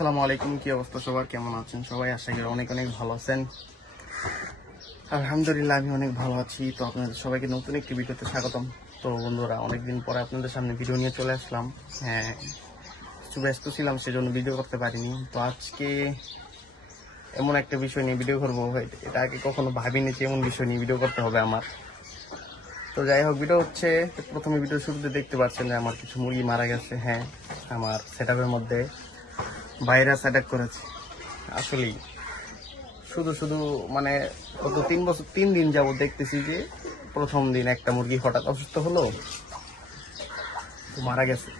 আসসালামু আলাইকুম, কি অবস্থা সবার? কেমন আছেন সবাই? আশা করি অনেক অনেক ভালো আছেন। আলহামদুলিল্লাহ, আমি অনেক ভালো আছি। তো আপনাদের সবাইকে নতুন একটি ভিডিওতে স্বাগতম। তো বন্ধুরা, অনেকদিন পরে আপনাদের সামনে ভিডিও নিয়ে চলে আসলাম। হ্যাঁ কিছু ব্যস্ত ছিলাম, সেজন্য ভিডিও করতে পারিনি। তো আজকে এমন একটা বিষয় নিয়ে ভিডিও করব। এটা আগে কখনো ভাবিনি যে এমন বিষয় নিয়ে ভিডিও করতে হবে আমার। তো যাই হোক, ভিডিও হচ্ছে, প্রথমে ভিডিও শুরুতে দেখতে পাচ্ছেন যে আমার কিছু মুরগি মারা গেছে। হ্যাঁ আমার সেট মধ্যে। ভাইরাস অ্যাটাক করেছে। আসলেই। শুধু শুধু মানে গত তিন বছর, তিন দিন যাবত দেখতেছি যে, প্রথম দিন একটা মুরগি হঠাৎ অসুস্থ হলো মারা গেছে।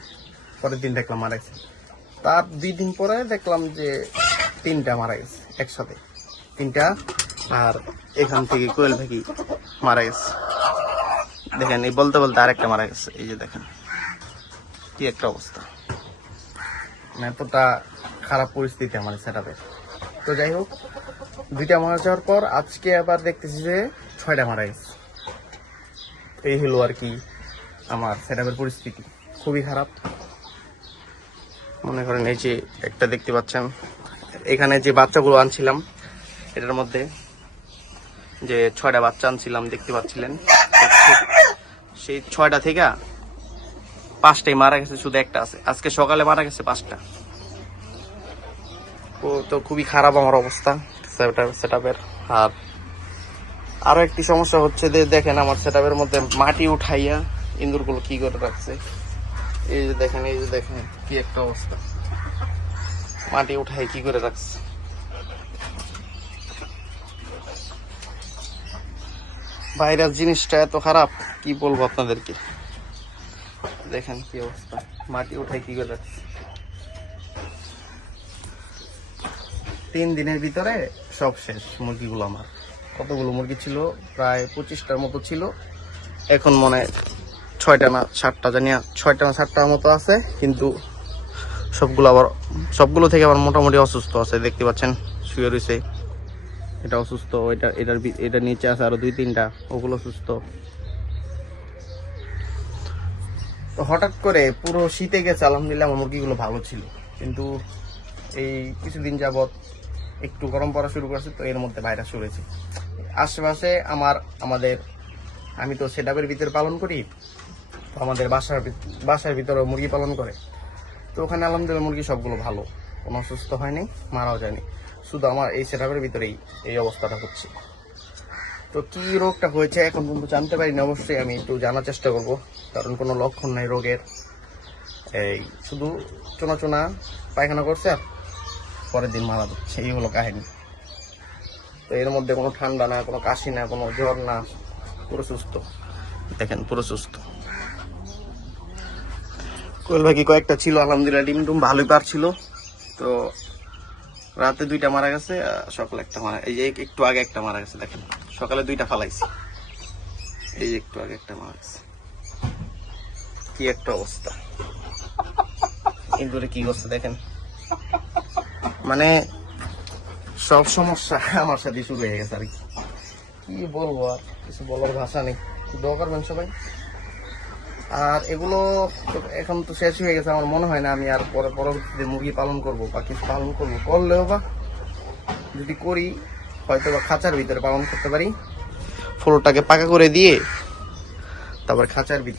পরের দিন দেখলাম মারা গেছে। তার দুই দিন পরে দেখলাম যে, তিনটা মারা গেছে একসাথে। তিনটা, আর এখান থেকে কোয়েল পাখি মারা গেছে। দেখেন, এই বলতে বলতে আরেকটা মারা গেছে। এই যে দেখেন, কি একটা অবস্থা। এতটা খারাপ পরিস্থিতি আমার সেটাপে তো যাই হোক, দুইটা মারা যাওয়ার পর আজকে আবার দেখতেছি যে ছয়টা মারা গেছে। এই হলো আর কি আমার সেটাপের পরিস্থিতি। খুবই খারাপ। মনে করেন এই যে একটা দেখতে পাচ্ছেন, এখানে যে বাচ্চাগুলো আনছিলাম, এটার মধ্যে যে ছয়টা বাচ্চা আনছিলাম, দেখতে পাচ্ছিলেন। সেই ছয়টা থেকে পাঁচটাই মারা গেছে, শুধু একটা আছে। আজকে সকালে মারা গেছে পাঁচটা। ও তো খুবই খারাপ আমার অবস্থা সেট আর আরও একটি সমস্যা হচ্ছে যে, দেখেন আমার সেট মধ্যে মাটি উঠাইয়া ইন্দুরগুলো কি করে রাখছে। এই যে দেখেন, এই যে দেখেন কি একটা অবস্থা। মাটি উঠাই কি করে রাখছে। ভাইরাস জিনিসটা এত খারাপ, কি বলব আপনাদেরকে? দেখেন কি অবস্থা। মাটি উঠাই কি করে তিন দিনের ভিতরে সব শেষ মুরগিগুলো আমার। কতগুলো মুরগি ছিল? প্রায় পঁচিশটার মতো ছিল। এখন মনে ছয়টা না সাতটা জানিয়া ছয়টা না সাতটার মতো আছে, কিন্তু সবগুলো আবার সবগুলো থেকে আবার মোটামুটি অসুস্থ আছে, দেখতে পাচ্ছেন, শুয়ে রয়েছে। এটা অসুস্থ, এটা এটার এটার নিচে আছে আরও দুই তিনটা, ওগুলো সুস্থ তো হঠাৎ করে পুরো শীতে গেছে, আলহামদুলিল্লাহ আমার মুরগিগুলো ভালো ছিল। কিন্তু এই কিছুদিন যাবৎ একটু গরম পড়া শুরু করেছে, তো এর মধ্যে ভাইরাস চলেছে। আশেপাশে আমার, আমাদের, আমি তো সেটাপের ভিতরে পালন করি, তো আমাদের বাসার বাসার ভিতরে মুরগি পালন করে। তো ওখানে আলহামদুলিল্লাহ মুরগি সবগুলো ভালো। কোনো অসুস্থ হয়নি, মারাও যায়নি। শুধু আমার এই সেটাপের ভিতরেই এই অবস্থাটা হচ্ছে। তো কি রোগটা হয়েছে এখন পর্যন্ত জানতে পারি পারিনি। অবশ্যই আমি একটু জানার চেষ্টা করব। কারণ কোনো লক্ষণ নাই রোগের। এই শুধু চোনা চোনা পায়খানা করছে আর পরের দিন মারা যাচ্ছে। এই হলো কাহিনী। তো এর মধ্যে কোনো ঠান্ডা না, কোনো কাশি না, কোনো জ্বর না। পুরো সুস্থ। দেখেন, পুরো সুস্থ। কোয়েল পাখি কয়েকটা ছিল, আলহামদুলিল্লাহ ডিম টুম ভালোই পারছিল। তো রাতে দুইটা মারা গেছে সকালে একটা মারা এই যে একটু আগে একটা মারা গেছে, দেখেন। সকালে দুইটা ফালাইছি। এই যে একটু আগে একটা মারা গেছে। কি একটা অবস্থা। ইন্দুরে কি করছে দেখেন। মানে সব সমস্যা আমার সাথে শুরু হয়ে গেছে আর কি। কি বলব আর, কিছু বলার ভাষা নেই। দোয়া করবেন সবাই। আর এগুলো এখন তো শেষ হয়ে গেছে, আমার মনে হয় না আমি আর পরে পরবর্তীতে মুরগি পালন করব বা কিছু পালন করব। করলেও বা যদি করি হয়তো বা খাঁচার ভিতরে পালন করতে পারি। ফুলটাকে পাকা করে দিয়ে তারপর খাঁচার ভিতরে